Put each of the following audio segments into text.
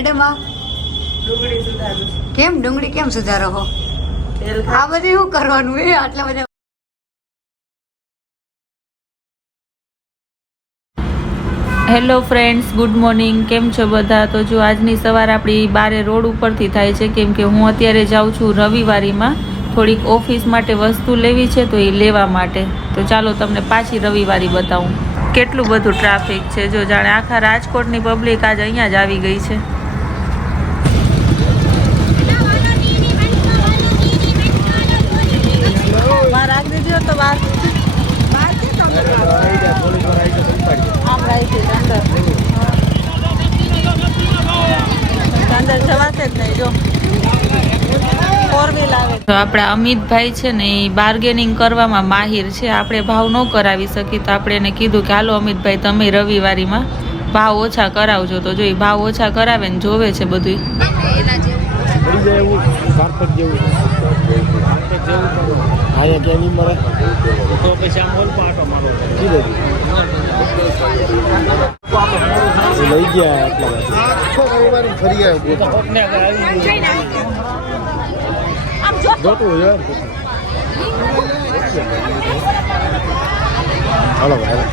Madam આ કેમ ડુંગળી કેમ સુધારો હો? આ બધું શું કરવાનું એ આટલા બધા? Hello friends, good morning. કેમ છો બધા? તો જો આજની સવાર આપણી બારે રોડ ઉપરથી થાય છે, કેમ કે હું અત્યારે જાઉં છું રવિવારીમાં. થોડીક ઓફિસ માટે વસ્તુ લેવી છે, તો એ લેવા માટે. તો ચાલો તમને પાછી રવિવારી બતાવું. કેટલું બધું ટ્રાફિક છે, જો જાણે આખા રાજકોટની પબ્લિક આજે અહીંયા જ આવી ગઈ છે. તો આપણા અમિતભાઈ છે ને, એ બાર્ગેનિંગ કરવામાં માહિર છે. આપણે ભાવ ન કરાવી શકીએ, તો આપણે એને કીધું કે હાલો અમિતભાઈ, તમે રવિવારીમાં ભાવ ઓછા કરાવજો. તો જો એ ભાવ ઓછા કરાવે ને જોવે છે બધું. લઈ ગયા ફરી હાલો ભાઈ.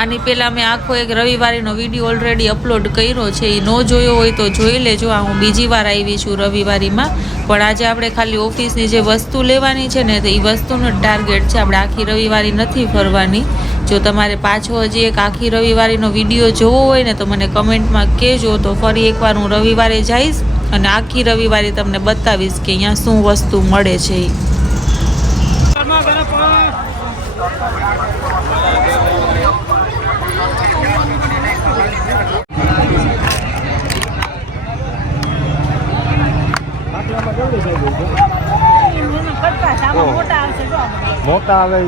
આની પહેલા મેં આખો એક રવિવારીનો વિડીયો ઓલરેડી અપલોડ કર્યો છે. એ ન જોયો હોય તો જોઈ લેજો. આ હું બીજી વાર આવી છું રવિવારીમાં. પણ આજે આપણે ખાલી ઓફિસની જે વસ્તુ લેવાની છે ને, તો એ વસ્તુનો ટાર્ગેટ છે. આપણે આખી રવિવારી નથી ફરવાની. જો તમારે પાછો હજી એક આખી રવિવારીનો વિડીયો જોવો હોય ને, તો મને કમેન્ટમાં કહેજો. તો ફરી એકવાર હું રવિવારે જઈશ અને આખી રવિવારી તમને બતાવીશ કે અહીંયા શું વસ્તુ મળે છે. મોટા આવે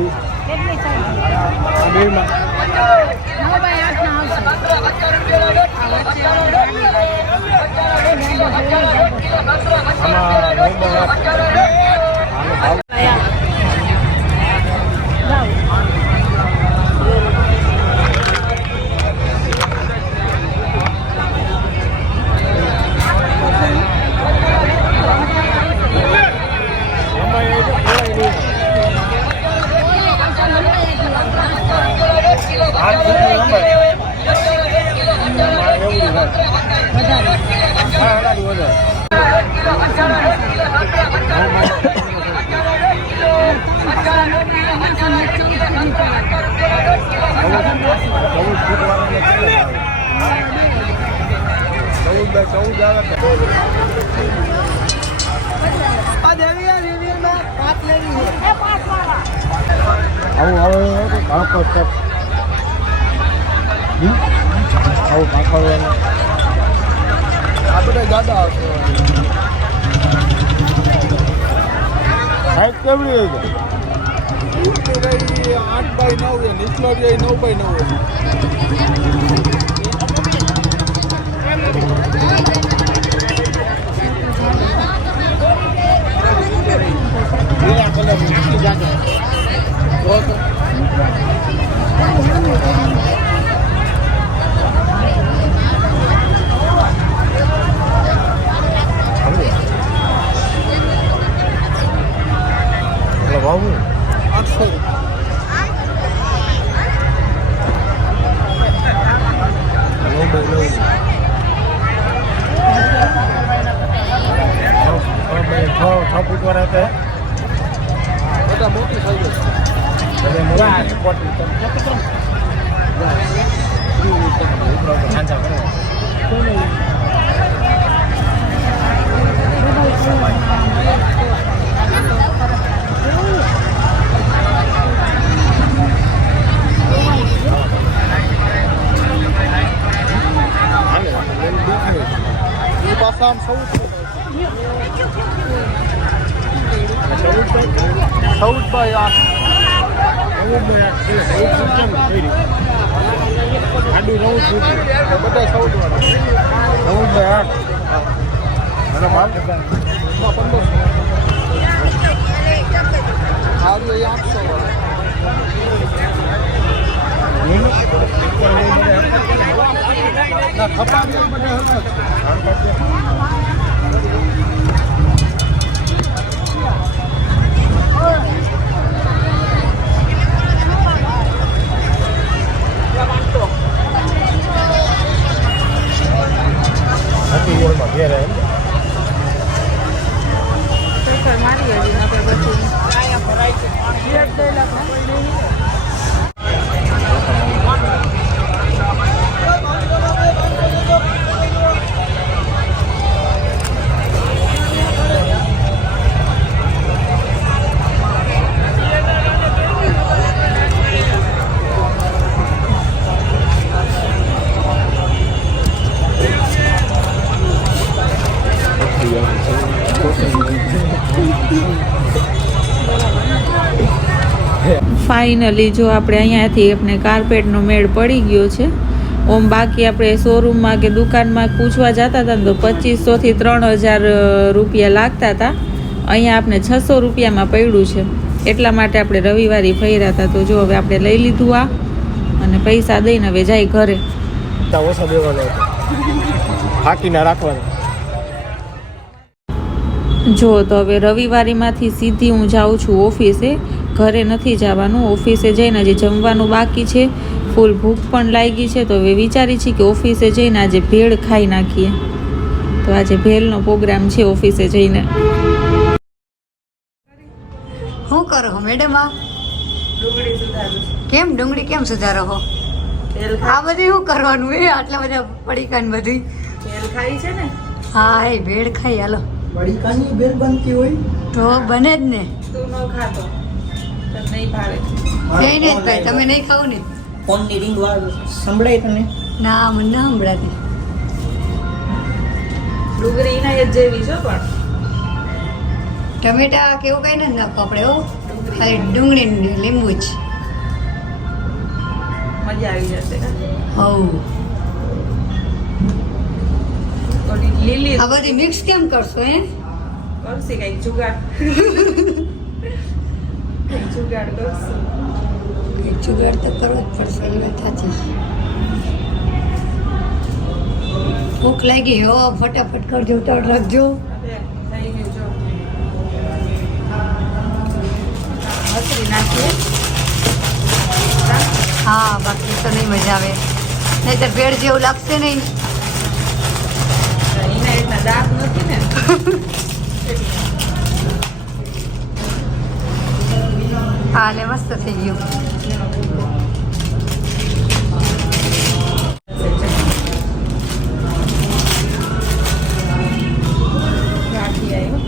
દાદા આવશે. સાઈડ કેવડી હોય છે? 8x9 નીચલો 9x9. મોટી પાસામ સૌદ ભાઈ આ આડું 9 રૂપિયા બધા સાઉથ વાળા 9 ને 8 અને માલ 1500 આરું એ 800 ના ખપા બધા ફાઇનલી જો આપણે અહીંયાથી આપણે કાર્પેટનો મેળ પડી ગયો છે. ઓમ બાકી આપણે શોરૂમમાં કે દુકાનમાં પૂછવા જતા હતા ને તો 2500 થી 3000 રૂપિયા લાગતા હતા. અહીંયા આપણે 600 રૂપિયામાં પડ્યું છે. એટલા માટે આપણે રવિવારે ફર્યા હતા. તો જો હવે આપણે લઈ લીધું આ અને પૈસા દઈને હવે જાય ઘરે. ઓછા દેવાના હાકીને રાખવાના. જો તો હવે રવિવારીમાંથી સીધી હું જાઉં છું ઓફિસે. ઘરે નથી જવાનું. ઓફિસે જઈને હજી જમવાનું બાકી છે. ફૂલ ભૂખ પણ લાગી છે. તો હવે વિચારી છે કે ઓફિસે જઈને આજે ભેળ ખાઈ નાખીએ. તો આજે ભેળનો પ્રોગ્રામ છે ઓફિસે જઈને. શું કરો હો મેડમ? આ કેમ ડુંગળી કેમ સુધારો હો? આ બધું શું કરવાનું એ આટલા બધા પડીકા ને બધી ભેળ ખાઈ છે ને? હા એ ભેળ ખાઈ હાલો. પડીકાની ભેળ બનતી હોય તો બને જ ને. તું ન ખાતો નહીં ભાવે. જઈને જ ભાઈ તમે નહીં ખાવ ને? ફોનની રિંગ સંભળાય તને? ના મને ના સંભળાતી. ડુંગળી ના જ જેવી છો પણ ટમેટા કેવું કઈ નથી નાખો આપણે હો. ખાલી ડુંગળી ને લીંબુ જ. મજા આવી જશે. હવ લીલી આ બધી મિક્સ કેમ કરશો હે? કરશે કઈક જુગાડ. કઈક જુગાડ કરશે. એક જુગાડ તો કરવો જ પડશે એ વાત સાચી. ભૂખ લાગી હો ફટાફટ કરજો ઉતાવળ રાખજો. થઈ ગયું જો મસરી નાખીએ. હા બાકી તો નહીં મજા આવે. નહીં તો ભેળ જેવું લાગશે નહીં. એના એટલા દાંત નથી ને. હા એટલે મસ્ત થઈ ગયું. રાખી આવ્યો.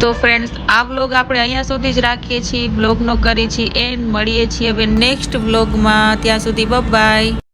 તો ફ્રેન્ડ્સ આ વ્લોગ આપણે અહીંયા સુધી જ રાખીએ છીએ. વ્લોગનો કરીએ છીએ એન્ડ મળીએ છીએ હવે નેક્સ્ટ વ્લોગમાં. ત્યાં સુધી બાય.